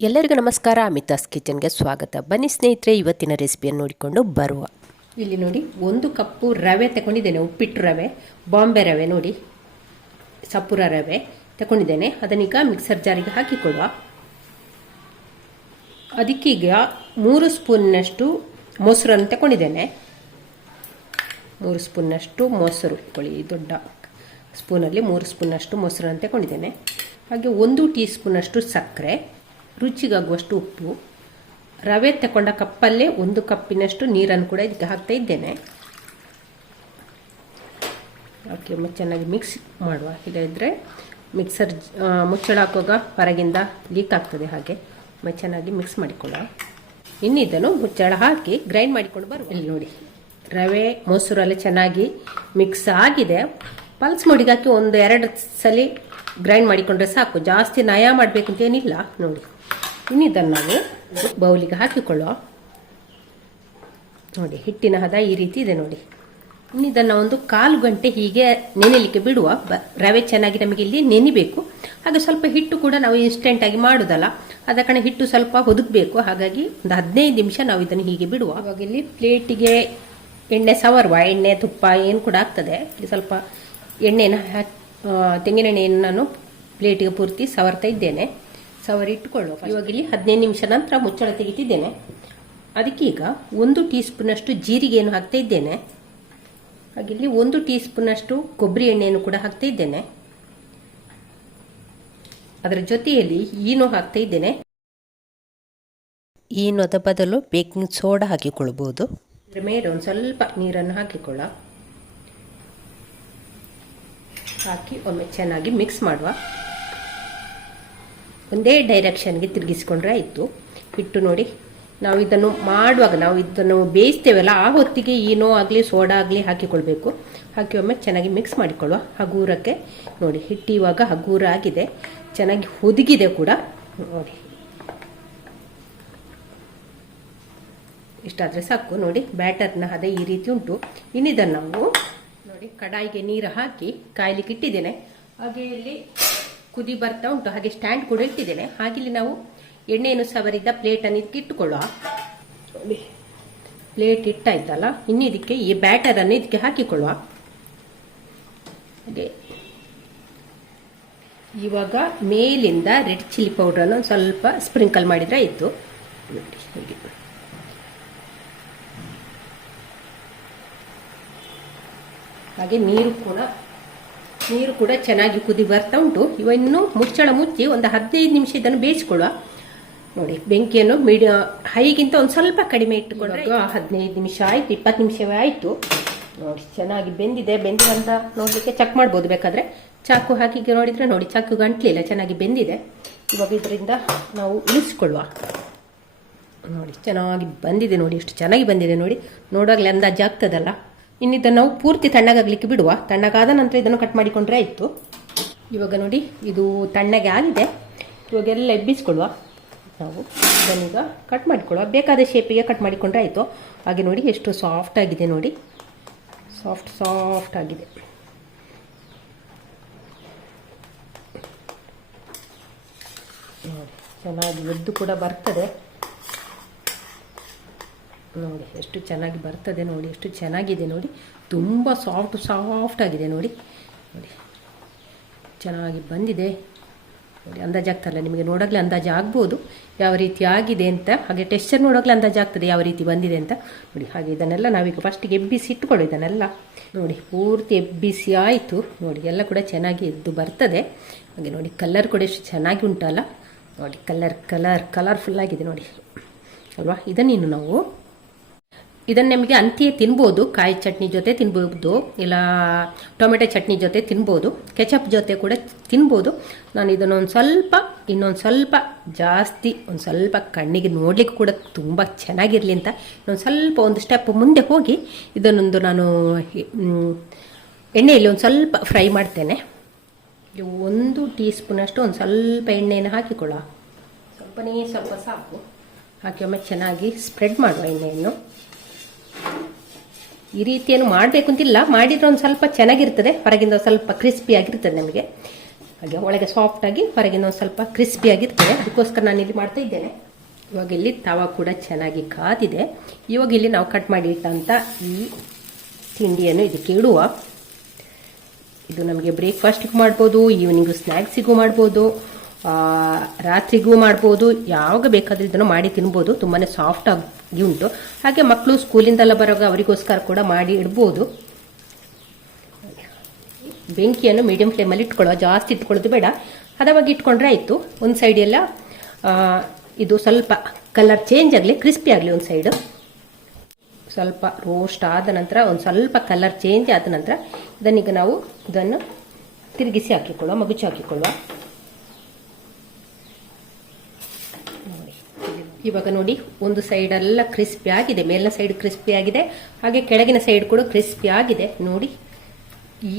ಎಲ್ಲರಿಗೂ ನಮಸ್ಕಾರ. ಅಮಿತಾಸ್ ಕಿಚನ್ಗೆ ಸ್ವಾಗತ. ಬನ್ನಿ ಸ್ನೇಹಿತರೆ, ಇವತ್ತಿನ ರೆಸಿಪಿಯನ್ನು ನೋಡಿಕೊಂಡು ಬರುವ. ಇಲ್ಲಿ ನೋಡಿ, ಒಂದು ಕಪ್ಪು ರವೆ ತಗೊಂಡಿದ್ದೇನೆ, ಉಪ್ಪಿಟ್ಟು ರವೆ, ಬಾಂಬೆ ರವೆ ನೋಡಿ. ಸಪುರ ರವೆ ತಗೊಂಡಿದ್ದೇನೆ. ಅದನ್ನೀಗ ಮಿಕ್ಸರ್ ಜಾರಿಗೆ ಹಾಕಿಕೊಳ್ಳುವ. ಅದಕ್ಕೀಗ ಮೂರು ಸ್ಪೂನ್ನಷ್ಟು ಮೊಸರನ್ನು ತಗೊಂಡಿದ್ದೇನೆ. ಮೂರು ಸ್ಪೂನ್ನಷ್ಟು ಮೊಸರು ಕೊಳಿ ದೊಡ್ಡ ಸ್ಪೂನಲ್ಲಿ ಮೂರು ಸ್ಪೂನಷ್ಟು ಮೊಸರನ್ನು ತಗೊಂಡಿದ್ದೇನೆ. ಹಾಗೆ ಒಂದು ಟೀ ಸ್ಪೂನಷ್ಟು ಸಕ್ಕರೆ. ರುಚಿಗಾಗುವಷ್ಟು ಉಪ್ಪು. ರವೆ ತಗೊಂಡ ಕಪ್ಪಲ್ಲೇ ಒಂದು ಕಪ್ಪಿನಷ್ಟು ನೀರನ್ನು ಕೂಡ ಇದಕ್ಕೆ ಹಾಕ್ತಾ ಇದ್ದೇನೆ. ಓಕೆ ಚೆನ್ನಾಗಿ ಮಿಕ್ಸ್ ಮಾಡುವ. ಇಲ್ಲದಿದ್ದರೆ ಮಿಕ್ಸರ್ ಮುಚ್ಚಳ ಹಾಕುವಾಗ ಹೊರಗಿಂದ ಲೀಕ್ ಆಗ್ತದೆ ಹಾಗೆ. ಚೆನ್ನಾಗಿ ಮಿಕ್ಸ್ ಮಾಡಿಕೊಳ್ಳುವ. ಇನ್ನು ಇದನ್ನು ಮುಚ್ಚಳ ಹಾಕಿ ಗ್ರೈಂಡ್ ಮಾಡಿಕೊಂಡು ಬರುವ. ಇಲ್ಲಿ ನೋಡಿ, ರವೆ ಮೊಸರು ಚೆನ್ನಾಗಿ ಮಿಕ್ಸ್ ಆಗಿದೆ. ಪಲ್ಸ್ ಮುಡಿಗಾಕಿ ಒಂದು ಎರಡು ಸಲ ಗ್ರೈಂಡ್ ಮಾಡಿಕೊಂಡ್ರೆ ಸಾಕು. ಜಾಸ್ತಿ ನಯ ಮಾಡಬೇಕು ಅಂತೇನಿಲ್ಲ ನೋಡಿ. ಇನ್ನು ಇದನ್ನು ನಾವು ಬೌಲಿಗೆ ಹಾಕಿಕೊಳ್ಳುವ. ನೋಡಿ, ಹಿಟ್ಟಿನ ಹದ ಈ ರೀತಿ ಇದೆ ನೋಡಿ. ಇನ್ನಿದನ್ನು ಒಂದು ಕಾಲು ಗಂಟೆ ಹೀಗೆ ನೆನೆಲಿಕ್ಕೆ ಬಿಡುವ. ರವೆ ಚೆನ್ನಾಗಿ ನಮಗೆ ಇಲ್ಲಿ ನೆನಿಬೇಕು. ಹಾಗೆ ಸ್ವಲ್ಪ ಹಿಟ್ಟು ಕೂಡ ನಾವು ಇನ್ಸ್ಟೆಂಟ್ ಆಗಿ ಮಾಡುದಲ್ಲ, ಆದ ಕಾರಣ ಹಿಟ್ಟು ಸ್ವಲ್ಪ ಹೊದಕಬೇಕು ಹಾಗಾಗಿ ಒಂದು ಹದಿನೈದು ನಿಮಿಷ ನಾವು ಇದನ್ನು ಹೀಗೆ ಬಿಡುವ. ಅವಾಗ ಇಲ್ಲಿ ಪ್ಲೇಟಿಗೆ ಎಣ್ಣೆ ಸವರುವ, ಎಣ್ಣೆ, ತುಪ್ಪ ಏನು ಕೂಡ ಆಗ್ತದೆ. ಇಲ್ಲಿ ಸ್ವಲ್ಪ ಎಣ್ಣೆನ ತೆಂಗಿನೆಣ್ಣೆಯನ್ನು ತೆಂಗಿನ ನಾನು ಪ್ಲೇಟಿಗೆ ಪೂರ್ತಿ ಸವರ್ತಾ ಇದ್ದೇನೆ. ಸವರಿ ಇಟ್ಟುಕೊಳ್ಳುವ ಇವಾಗ ಇಲ್ಲಿ ಹದಿನೈದು ನಿಮಿಷ ನಂತರ ಮುಚ್ಚಳ ತೆಗಿತಿದ್ದೇನೆ. ಅದಕ್ಕೀಗ ಒಂದು ಟೀ ಸ್ಪೂನಷ್ಟು ಜೀರಿಗೆಯನ್ನು ಹಾಕ್ತಾ ಇದ್ದೇನೆ. ಹಾಗೆ ಇಲ್ಲಿ ಒಂದು ಟೀ ಸ್ಪೂನಷ್ಟು ಕೊಬ್ಬರಿ ಎಣ್ಣೆಯನ್ನು ಕೂಡ ಹಾಕ್ತಾ ಇದ್ದೇನೆ. ಅದರ ಜೊತೆಯಲ್ಲಿ ಈನೋ ಹಾಕ್ತಾ ಇದ್ದೇನೆ. ಈನೋದ ಬದಲು ಬೇಕಿಂಗ್ ಸೋಡಾ ಹಾಕಿಕೊಳ್ಬೋದು ಇದರ ಮೇಲೆ ಒಂದು ಸ್ವಲ್ಪ ನೀರನ್ನು ಹಾಕಿಕೊಳ್ಳ. ಹಾಕಿ ಒಮ್ಮೆ ಚೆನ್ನಾಗಿ ಮಿಕ್ಸ್ ಮಾಡುವ. ಒಂದೇ ಡೈರೆಕ್ಷನ್ಗೆ ತಿರುಗಿಸ್ಕೊಂಡ್ರೆ ಆಯಿತು. ಹಿಟ್ಟು ನೋಡಿ, ನಾವು ಇದನ್ನು ಮಾಡುವಾಗ, ನಾವು ಇದನ್ನು ಬೇಯಿಸ್ತೇವಲ್ಲ, ಆ ಹೊತ್ತಿಗೆ ಏನೋ ಆಗಲಿ, ಸೋಡಾ ಆಗಲಿ ಹಾಕಿಕೊಳ್ಬೇಕು. ಹಾಕಿ ಒಮ್ಮೆ ಚೆನ್ನಾಗಿ ಮಿಕ್ಸ್ ಮಾಡಿಕೊಳ್ಳುವ ಹಗೂರಕ್ಕೆ. ನೋಡಿ ಹಿಟ್ಟು ಇವಾಗ ಹಗೂರ ಆಗಿದೆ. ಚೆನ್ನಾಗಿ ಹುದುಗಿದೆ ಕೂಡ. ನೋಡಿ. ಇಷ್ಟಾದರೆ ಸಾಕು. ನೋಡಿ ಬ್ಯಾಟರ್ನ ಅದೇ ಈ ರೀತಿ ಉಂಟು. ಇನ್ನಿದನ್ನು ನಾವು, ನೋಡಿ, ಕಡಾಯಿಗೆ ನೀರು ಹಾಕಿ ಕಾಯ್ಲಿಕ್ಕೆ ಇಟ್ಟಿದ್ದೇನೆ. ಹಾಗೆ ಇಲ್ಲಿ ಕುದಿ ಬರ್ತಾ ಉಂಟು. ಹಾಗೆ ಸ್ಟ್ಯಾಂಡ್ ಕೂಡ ಇಟ್ಟಿದ್ದೇನೆ. ಹಾಗೆ ಇಲ್ಲಿ ನಾವು ಎಣ್ಣೆಯನ್ನು ಸವರಿದ ಪ್ಲೇಟನ್ನು ಇದಕ್ಕೆ ಇಟ್ಟುಕೊಳ್ಳುವ. ಪ್ಲೇಟ್ ಇಟ್ಟಾಯ್ತಲ್ಲ? ಇನ್ನು ಇದಕ್ಕೆ ಈ ಬ್ಯಾಟರನ್ನು ಇದಕ್ಕೆ ಹಾಕಿಕೊಳ್ಳುವ. ಅದೇ ಇವಾಗ ಮೇಲಿಂದ ರೆಡ್ ಚಿಲ್ಲಿ ಪೌಡ್ರನ್ನು ಸ್ವಲ್ಪ ಸ್ಪ್ರಿಂಕಲ್ ಮಾಡಿದರೆ ಆಯಿತು. ಹಾಗೆ ನೀರು ಕೂಡ ನೀರು ಕೂಡ ಚೆನ್ನಾಗಿ ಕುದಿ ಬರ್ತಾ ಉಂಟು. ಇವ ಇನ್ನು ಮುಚ್ಚಳ ಮುಚ್ಚಿ ಒಂದು ಹದಿನೈದು ನಿಮಿಷ ಇದನ್ನು ಬೇಯಿಸ್ಕೊಳ್ಳುವ. ನೋಡಿ ಬೆಂಕಿಯನ್ನು ಮೀಡಿಯ ಹೈಗಿಂತ ಒಂದು ಸ್ವಲ್ಪ ಕಡಿಮೆ ಇಟ್ಟುಕೊಂಡ್ರೆ ಹದಿನೈದು ನಿಮಿಷ ಆಯಿತು ಇಪ್ಪತ್ತು ನಿಮಿಷವೇ ಆಯಿತು. ನೋಡಿ ಚೆನ್ನಾಗಿ ಬೆಂದಿದೆ. ಬೆಂದಿದಂತ ನೋಡಲಿಕ್ಕೆ ಚೆಕ್ ಮಾಡ್ಬೋದು ಬೇಕಾದರೆ. ಚಾಕು ಹಾಕಿ ನೋಡಿದರೆ ನೋಡಿ ಚಾಕು ಗಂಟ್ಲಿಲ್ಲ ಚೆನ್ನಾಗಿ ಬೆಂದಿದೆ. ಇವಾಗ ಇದರಿಂದ ನಾವು ಇಳಿಸ್ಕೊಳ್ಳುವ. ನೋಡಿ ಚೆನ್ನಾಗಿ ಬಂದಿದೆ ನೋಡಿ ಎಷ್ಟು ಚೆನ್ನಾಗಿ ಬಂದಿದೆ ನೋಡಿ. ನೋಡುವಾಗಲೇ ಅಂದಾಜು ಆಗ್ತದಲ್ಲ. ಇನ್ನಿದ್ದನ್ನು ನಾವು ಪೂರ್ತಿ ತಣ್ಣಗಾಗಲಿಕ್ಕೆ ಬಿಡುವ. ತಣ್ಣಗಾದ ನಂತರ ಇದನ್ನು ಕಟ್ ಮಾಡಿಕೊಂಡ್ರೆ ಆಯಿತು. ಇವಾಗ ನೋಡಿ, ಇದು ತಣ್ಣಗೆ ಆಗಿದೆ. ಇವಾಗೆಲ್ಲ ಎಬ್ಬಿಸ್ಕೊಳ್ಳುವ. ನಾವು ಇದನ್ನೀಗ ಕಟ್ ಮಾಡಿಕೊಳ್ಳುವ. ಬೇಕಾದ ಶೇಪಿಗೆ ಕಟ್ ಮಾಡಿಕೊಂಡ್ರೆ ಆಯಿತು. ಹಾಗೆ ನೋಡಿ, ಎಷ್ಟು ಸಾಫ್ಟ್ ಆಗಿದೆ ನೋಡಿ. ಸಾಫ್ಟ್ ಸಾಫ್ಟ್ ಆಗಿದೆ. ಚೆನ್ನಾಗಿ ಎದ್ದು ಕೂಡ ಬರ್ತದೆ. ನೋಡಿ, ಎಷ್ಟು ಚೆನ್ನಾಗಿ ಬರ್ತದೆ ನೋಡಿ, ಎಷ್ಟು ಚೆನ್ನಾಗಿದೆ ನೋಡಿ. ತುಂಬ ಸಾಫ್ಟ್ ಸಾಫ್ಟ್ ಆಗಿದೆ ನೋಡಿ. ನೋಡಿ. ಚೆನ್ನಾಗಿ ಬಂದಿದೆ. ನೋಡಿ ಅಂದಾಜಾಗ್ತಲ್ಲ ನಿಮಗೆ ನೋಡೋಗ್ಲೇ ಅಂದಾಜು ಆಗ್ಬೋದು ಯಾವ ರೀತಿ ಆಗಿದೆ ಅಂತ. ಹಾಗೆ ಟೆಕ್ಸ್ಚರ್ ಅಂದಾಜು ಆಗ್ತದೆ ಯಾವ ರೀತಿ ಬಂದಿದೆ ಅಂತ. ನೋಡಿ, ಹಾಗೆ ಇದನ್ನೆಲ್ಲ ನಾವೀಗ ಫಸ್ಟಿಗೆ ಎಬ್ಬಿಸಿ ಇಟ್ಕೊಳ್ಳಿ ಇದನ್ನೆಲ್ಲ. ನೋಡಿ, ಪೂರ್ತಿ ಎಬ್ಬಿಸಿ ಆಯಿತು. ನೋಡಿ, ಎಲ್ಲ ಕೂಡ ಚೆನ್ನಾಗಿ ಎದ್ದು ಬರ್ತದೆ. ಹಾಗೆ ನೋಡಿ ಕಲರ್ ಕೂಡ ಎಷ್ಟು ಚೆನ್ನಾಗಿ ಉಂಟಲ್ಲ. ನೋಡಿ ಕಲರ್ ಕಲರ್ ಕಲರ್ಫುಲ್ ಆಗಿದೆ ನೋಡಿ. ಅಲ್ವಾ? ಇದನ್ನಿನ್ನು ನಾವು ಇದನ್ನು ನಿಮಗೆ ಅಂತೆಯೇ ತಿನ್ಬೋದು, ಕಾಯಿ ಚಟ್ನಿ ಜೊತೆ ತಿನ್ಬೋದು, ಇಲ್ಲ ಟೊಮೆಟೊ ಚಟ್ನಿ ಜೊತೆ ತಿನ್ಬೋದು, ಕೆಚಪ್ ಜೊತೆ ಕೂಡ ತಿನ್ಬೋದು. ನಾನು ಇದನ್ನೊಂದು ಸ್ವಲ್ಪ, ಇನ್ನೊಂದು ಸ್ವಲ್ಪ ಜಾಸ್ತಿ, ಒಂದು ಸ್ವಲ್ಪ ಕಣ್ಣಿಗೆ ನೋಡಲಿಕ್ಕೆ ಕೂಡ ತುಂಬ ಚೆನ್ನಾಗಿರಲಿ ಅಂತ ಇನ್ನೊಂದು ಸ್ವಲ್ಪ ಒಂದು ಸ್ಟೆಪ್ ಮುಂದೆ ಹೋಗಿ ಇದನ್ನೊಂದು ನಾನು ಎಣ್ಣೆಯಲ್ಲಿ ಒಂದು ಸ್ವಲ್ಪ ಫ್ರೈ ಮಾಡ್ತೇನೆ. ಒಂದು ಟೀ ಸ್ಪೂನಷ್ಟು ಒಂದು ಸ್ವಲ್ಪ ಎಣ್ಣೆಯನ್ನು ಹಾಕಿಕೊಳ್ಳ. ಸ್ವಲ್ಪನೇ ಸ್ವಲ್ಪ ಸಾಕು. ಹಾಕಿ ಒಮ್ಮೆ ಚೆನ್ನಾಗಿ ಸ್ಪ್ರೆಡ್ ಮಾಡುವ ಎಣ್ಣೆಯನ್ನು. ಈ ರೀತಿಯನ್ನು ಮಾಡಬೇಕು ಅಂತಿಲ್ಲ. ಮಾಡಿದ್ರೆ ಒಂದು ಸ್ವಲ್ಪ ಚೆನ್ನಾಗಿರ್ತದೆ. ಹೊರಗಿಂದ ಸ್ವಲ್ಪ ಕ್ರಿಸ್ಪಿ ಆಗಿರ್ತದೆ ನಮಗೆ. ಹಾಗೆ ಒಳಗೆ ಸಾಫ್ಟಾಗಿ ಹೊರಗಿಂದ ಒಂದು ಸ್ವಲ್ಪ ಕ್ರಿಸ್ಪಿಯಾಗಿರ್ತದೆ ಅದಕ್ಕೋಸ್ಕರ ನಾನು ಇಲ್ಲಿ ಮಾಡ್ತಾ ಇದ್ದೇನೆ. ಇವಾಗ ಇಲ್ಲಿ ತವ ಕೂಡ ಚೆನ್ನಾಗಿ ಕಾದಿದೆ. ಇವಾಗ ಇಲ್ಲಿ ನಾವು ಕಟ್ ಮಾಡಿ ಇಟ್ಟಂತ ಈ ತಿಂಡಿಯನ್ನು ಇದಕ್ಕೆ ಇಡುವ. ಇದು ನಮಗೆ ಬ್ರೇಕ್ಫಾಸ್ಟಿಗೂ ಮಾಡ್ಬೋದು ಈವ್ನಿಂಗು ಸ್ನ್ಯಾಕ್ಸಿಗೂ ಮಾಡ್ಬೋದು. ರಾತ್ರಿಗೂ ಮಾಡ್ಬೋದು, ಯಾವಾಗ ಬೇಕಾದರೂ ಇದನ್ನು ಮಾಡಿ ತಿನ್ಬೋದು ತುಂಬಾ ಸಾಫ್ಟ್ ಆಗಿ ಉಂಟು. ಹಾಗೆ ಮಕ್ಕಳು ಸ್ಕೂಲಿಂದೆಲ್ಲ ಬರುವಾಗ ಅವರಿಗೋಸ್ಕರ ಕೂಡ ಮಾಡಿ ಇಡ್ಬೋದು. ಬೆಂಕಿಯನ್ನು ಮೀಡಿಯಂ ಫ್ಲೇಮಲ್ಲಿ ಇಟ್ಕೊಳ್ಳುವ, ಜಾಸ್ತಿ ಇಟ್ಕೊಳ್ಳೋದು ಬೇಡ. ಹದವಾಗಿ ಇಟ್ಕೊಂಡ್ರೆ ಆಯಿತು. ಒಂದು ಸೈಡ್ ಎಲ್ಲ ಇದು ಸ್ವಲ್ಪ ಕಲರ್ ಚೇಂಜ್ ಆಗಲಿ ಕ್ರಿಸ್ಪಿ ಆಗಲಿ ಒಂದು ಸೈಡು ಸ್ವಲ್ಪ ರೋಸ್ಟ್ ಆದ ನಂತರ, ಒಂದು ಸ್ವಲ್ಪ ಕಲರ್ ಚೇಂಜ್ ಆದ ನಂತರ, ಇದನ್ನೀಗ ನಾವು ಇದನ್ನು ತಿರುಗಿಸಿ ಹಾಕಿಕೊಳ್ಳುವ, ಮಗುಚಿ ಹಾಕಿಕೊಳ್ಳುವ ನೋಡಿ. ಇವಾಗ ನೋಡಿ, ಒಂದು ಸೈಡ್ ಎಲ್ಲ ಕ್ರಿಸ್ಪಿ ಆಗಿದೆ. ಮೇಲಿನ ಸೈಡ್ ಕ್ರಿಸ್ಪಿ ಆಗಿದೆ. ಹಾಗೆ ಕೆಳಗಿನ ಸೈಡ್ ಕೂಡ ಕ್ರಿಸ್ಪಿ ಆಗಿದೆ. ನೋಡಿ,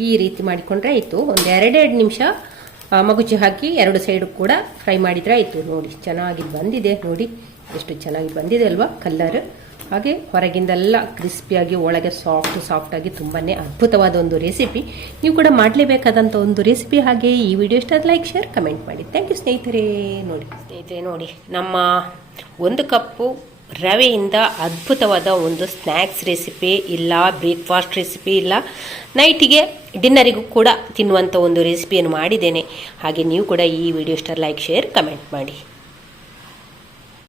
ಈ ರೀತಿ ಮಾಡಿಕೊಂಡ್ರೆ ಆಯಿತು. ಒಂದು ಎರಡೆರಡು ನಿಮಿಷ ಮಗುಚಿ ಹಾಕಿ ಎರಡು ಸೈಡ್ ಕೂಡ ಫ್ರೈ ಮಾಡಿದರೆ ಆಯಿತು. ನೋಡಿ, ಚೆನ್ನಾಗಿ ಬಂದಿದೆ. ನೋಡಿ, ಎಷ್ಟು ಚೆನ್ನಾಗಿ ಬಂದಿದೆ ಅಲ್ವಾ ಕಲ್ಲರ್ ಹಾಗೆ ಹೊರಗಿಂದೆಲ್ಲ ಕ್ರಿಸ್ಪಿಯಾಗಿ ಒಳಗೆ ಸಾಫ್ಟ್ ಸಾಫ್ಟಾಗಿ ತುಂಬಾ ಅದ್ಭುತವಾದ ಒಂದು ರೆಸಿಪಿ ನೀವು ಕೂಡ ಮಾಡಲೇಬೇಕಾದಂಥ ಒಂದು ರೆಸಿಪಿ ಹಾಗೆ ಈ ವಿಡಿಯೋ ಇಷ್ಟ ಲೈಕ್ ಶೇರ್ ಕಮೆಂಟ್ ಮಾಡಿ. ಥ್ಯಾಂಕ್ ಯು ಸ್ನೇಹಿತರೆ. ನೋಡಿ. ಸ್ನೇಹಿತರೆ, ನೋಡಿ, ನಮ್ಮ ಒಂದು ಕಪ್ಪು ರವೆಯಿಂದ ಅದ್ಭುತವಾದ ಒಂದು ಸ್ನ್ಯಾಕ್ಸ್ ರೆಸಿಪಿ ಇಲ್ಲ, ಬ್ರೇಕ್ಫಾಸ್ಟ್ ರೆಸಿಪಿ ಇಲ್ಲ. ನೈಟಿಗೆ, ಡಿನ್ನರಿಗೂ ಕೂಡ ತಿನ್ನುವಂಥ ಒಂದು ರೆಸಿಪಿಯನ್ನು ಮಾಡಿದ್ದೇನೆ. ಹಾಗೆ ನೀವು ಕೂಡ ಈ ವಿಡಿಯೋ ಇಷ್ಟ ಲೈಕ್, ಶೇರ್, ಕಮೆಂಟ್ ಮಾಡಿ.